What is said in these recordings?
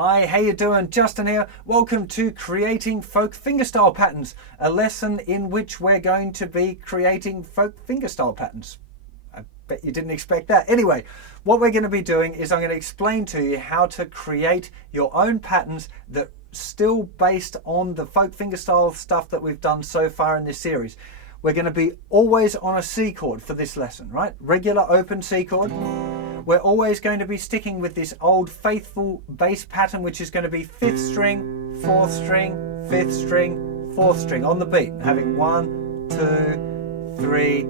Hi, how you doing? Justin here. Welcome to Creating Folk Fingerstyle Patterns, a lesson in which we're going to be creating folk fingerstyle patterns. I bet you didn't expect that. Anyway, what we're going to be doing is I'm going to explain to you how to create your own patterns that still based on the folk fingerstyle stuff that we've done so far in this series. We're going to be always on a C chord for this lesson, right? Regular open C chord. We're always going to be sticking with this old faithful bass pattern, which is going to be 5th string, 4th string, 5th string, 4th string on the beat, having 1, 2, 3,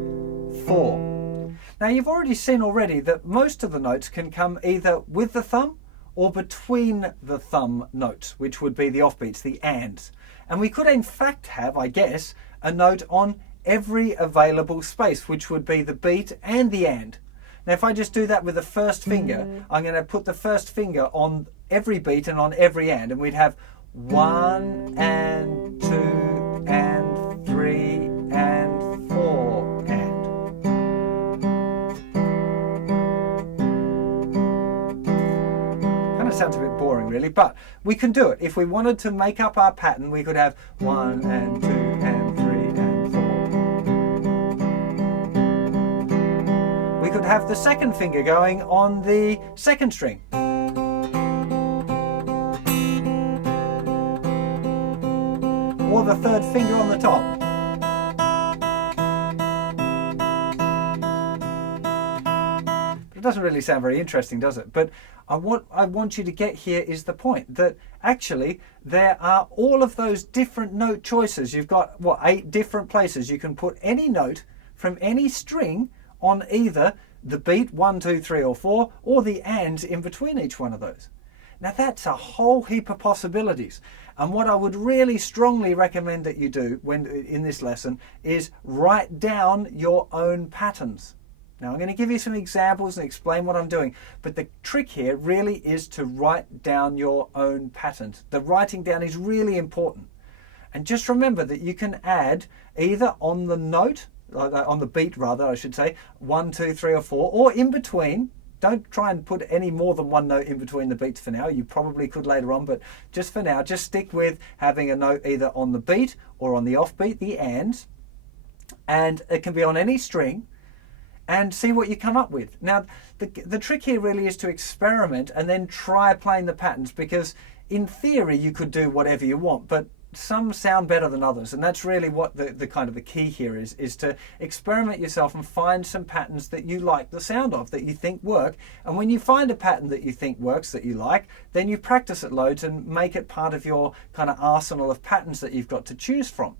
4. Now you've already seen already that most of the notes can come either with the thumb or between the thumb notes, which would be the offbeats, the ands. And we could in fact have, I guess, a note on every available space, which would be the beat and the and. Now if I just do that with the first finger, I'm going to put the first finger on every beat and on every and we'd have 1 and 2 and 3 and 4 and. Kind of sounds a bit boring really, but we can do it. If we wanted to make up our pattern, we could have 1 and 2 and 3 and 4. We could have the second finger going on the second string. Or the third finger on the top. It doesn't really sound very interesting, does it? But what I want you to get here is the point that actually there are all of those different note choices. You've got, what, 8 different places you can put any note from any string on either the beat 1, 2, 3 or 4 or the ands in between each one of those. Now that's a whole heap of possibilities, and what I would really strongly recommend that you do when in this lesson is write down your own patterns. Now I'm going to give you some examples and explain what I'm doing, but the trick here really is to write down your own patterns. The writing down is really important, and just remember that you can add either on the note, on the beat rather I should say, 1, 2, 3 or 4, or in between. Don't try and put any more than one note in between the beats for now. You probably could later on, but just for now, just stick with having a note either on the beat or on the offbeat, the ands, and it can be on any string, and see what you come up with. Now, the trick here really is to experiment and then try playing the patterns, because in theory you could do whatever you want, but some sound better than others, and that's really what the kind of the key here is to experiment yourself and find some patterns that you like the sound of, that you think work. And when you find a pattern that you think works, that you like, then you practice it loads and make it part of your kind of arsenal of patterns that you've got to choose from.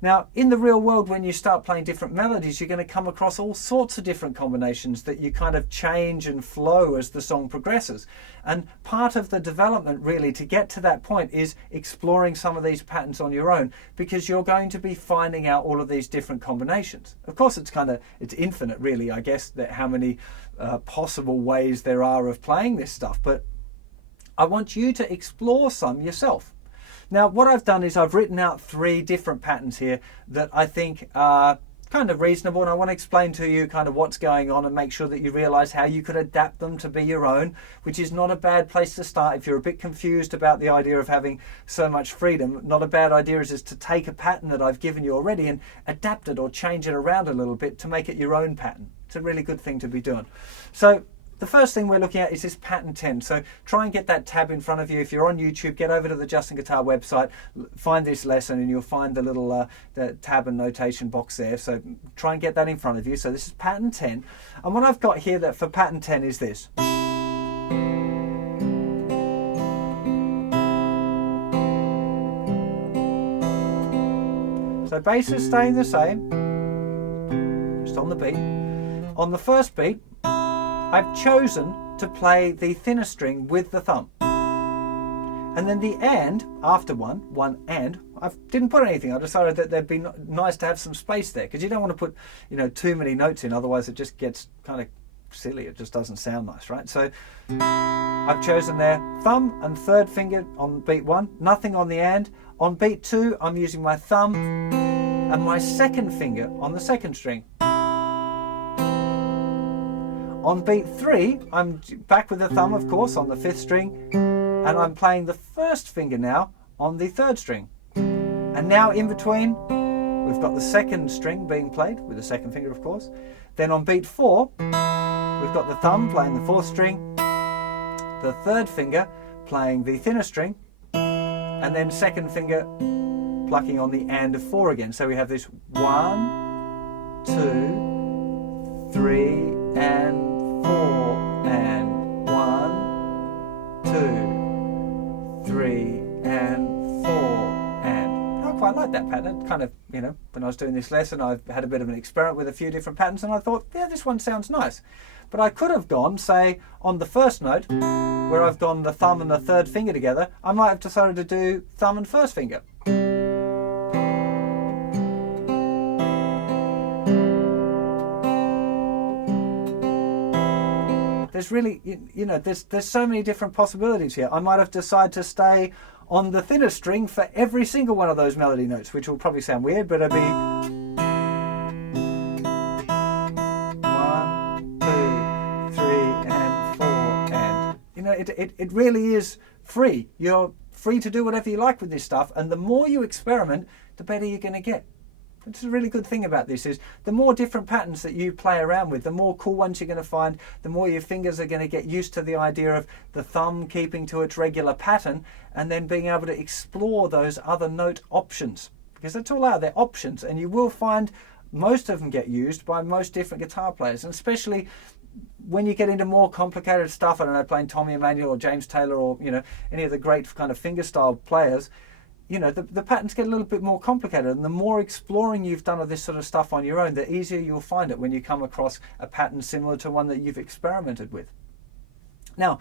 Now, in the real world, when you start playing different melodies, you're going to come across all sorts of different combinations that you kind of change and flow as the song progresses. And part of the development really to get to that point is exploring some of these patterns on your own, because you're going to be finding out all of these different combinations. Of course, it's infinite really, I guess, that how many possible ways there are of playing this stuff, but I want you to explore some yourself. Now what I've done is I've written out 3 different patterns here that I think are kind of reasonable, and I want to explain to you kind of what's going on and make sure that you realize how you could adapt them to be your own, which is not a bad place to start. If you're a bit confused about the idea of having so much freedom, not a bad idea is to take a pattern that I've given you already and adapt it or change it around a little bit to make it your own pattern. It's a really good thing to be doing. So the first thing we're looking at is this pattern 10. So try and get that tab in front of you. If you're on YouTube, get over to the Justin Guitar website, find this lesson, and you'll find the little the tab and notation box there. So try and get that in front of you. So this is pattern 10. And what I've got here that for pattern 10 is this. So bass is staying the same, just on the beat. On the first beat, I've chosen to play the thinner string with the thumb. And then the and, after one and, I didn't put anything. I decided that it'd be nice to have some space there, because you don't want to put, too many notes in, otherwise it just gets kind of silly. It just doesn't sound nice, right? So I've chosen there thumb and third finger on beat 1, nothing on the and. On beat 2, I'm using my thumb and my second finger on the second string. On beat 3, I'm back with the thumb, of course, on the 5th string, and I'm playing the first finger now on the third string. And now in between, we've got the second string being played with the second finger, of course. Then on beat 4, we've got the thumb playing the fourth string, the third finger playing the thinner string, and then second finger plucking on the and of 4 again. So we have this 1, 2, 3, and 4, and 1, 2, 3, and 4, and I quite like that pattern. It kind of, you know, when I was doing this lesson, I had a bit of an experiment with a few different patterns, and I thought, yeah, this one sounds nice. But I could have gone, say, on the first note, where I've gone the thumb and the third finger together, I might have decided to do thumb and first finger. There's really, you know, there's so many different possibilities here. I might have decided to stay on the thinner string for every single one of those melody notes, which will probably sound weird, but it'll be 1, 2, 3, and 4, and you know, it really is free. You're free to do whatever you like with this stuff, and the more you experiment, the better you're going to get. It's a really good thing about this is the more different patterns that you play around with, the more cool ones you're going to find, the more your fingers are going to get used to the idea of the thumb keeping to its regular pattern and then being able to explore those other note options. Because that's all out, they're options, and you will find most of them get used by most different guitar players, and especially when you get into more complicated stuff, I don't know, playing Tommy Emmanuel or James Taylor or, you know, any of the great kind of fingerstyle players, you know, the patterns get a little bit more complicated, and the more exploring you've done of this sort of stuff on your own, the easier you'll find it when you come across a pattern similar to one that you've experimented with. Now,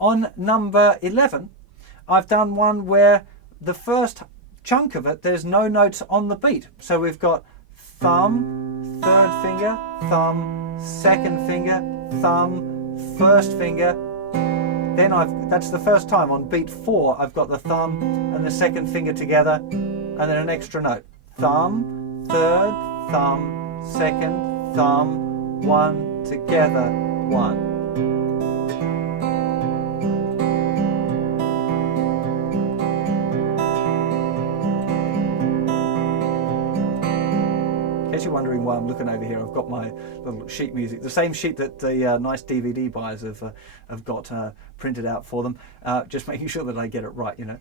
on number 11, I've done one where the first chunk of it, there's no notes on the beat. So we've got thumb, third finger, thumb, second finger, thumb, first finger. Then that's the first time on beat 4 I've got the thumb and the second finger together, and then an extra note. Thumb, third, thumb, second, thumb, 1 together, 1. In case you're wondering why I'm looking over here, I've got my little sheet music, the same sheet that the nice DVD buyers have got printed out for them, just making sure that I get it right, you know.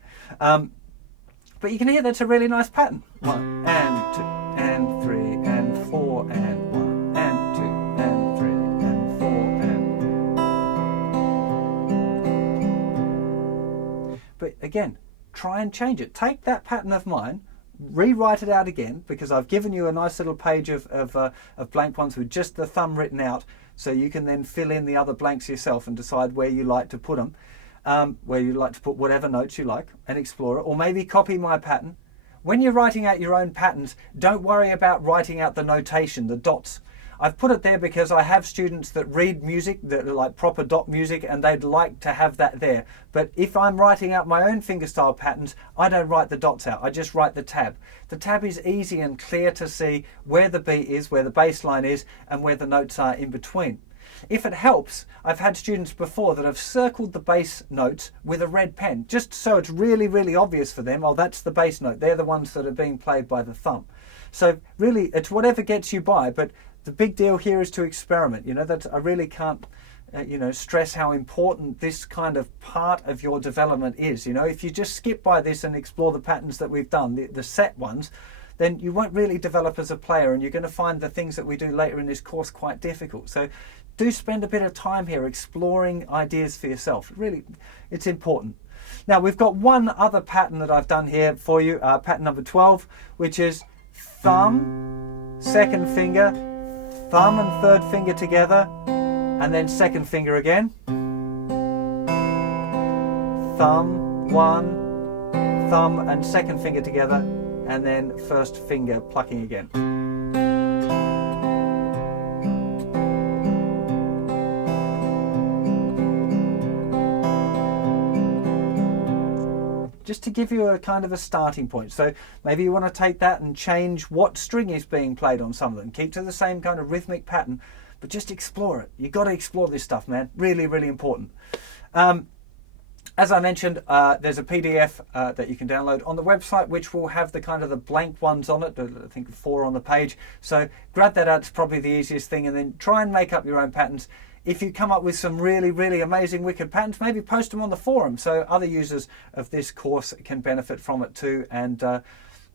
But you can hear that's a really nice pattern. 1 and 2 and 3 and 4 and 1 and 2 and 3 and 4 and... But again, try and change it. Take that pattern of mine, rewrite it out again, because I've given you a nice little page of blank ones with just the thumb written out, so you can then fill in the other blanks yourself and decide where you like to put them, where you like to put whatever notes you like and explore it, or maybe copy my pattern. When you're writing out your own patterns, don't worry about writing out the notation, the dots. I've put it there because I have students that read music, that are like proper dot music, and they'd like to have that there. But if I'm writing out my own fingerstyle patterns, I don't write the dots out, I just write the tab. The tab is easy and clear to see where the beat is, where the bass line is, and where the notes are in between. If it helps, I've had students before that have circled the bass notes with a red pen, just so it's really, really obvious for them, oh, that's the bass note, they're the ones that are being played by the thumb. So really, it's whatever gets you by, but the big deal here is to experiment. You know, I really can't, stress how important this kind of part of your development is. You know, if you just skip by this and explore the patterns that we've done, the set ones, then you won't really develop as a player, and you're going to find the things that we do later in this course quite difficult. So do spend a bit of time here exploring ideas for yourself. Really, it's important. Now, we've got one other pattern that I've done here for you, pattern number 12, which is thumb, second finger, thumb and third finger together, and then second finger again. Thumb, 1, thumb and second finger together, and then first finger plucking again. Just to give you a kind of a starting point. So maybe you want to take that and change what string is being played on some of them. Keep to the same kind of rhythmic pattern, but just explore it. You've got to explore this stuff, man. Really, really important. As I mentioned, there's a PDF that you can download on the website, which will have the kind of the blank ones on it. I think 4 on the page. So grab that out. It's probably the easiest thing, and then try and make up your own patterns. If you come up with some really, really amazing wicked patterns, maybe post them on the forum so other users of this course can benefit from it too. And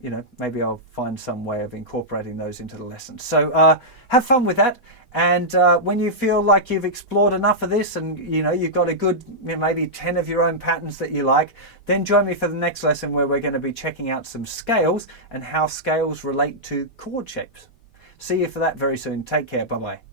you know, maybe I'll find some way of incorporating those into the lessons. So have fun with that. And when you feel like you've explored enough of this and, you know, you've got a good, maybe 10 of your own patterns that you like, then join me for the next lesson where we're going to be checking out some scales and how scales relate to chord shapes. See you for that very soon. Take care. Bye-bye.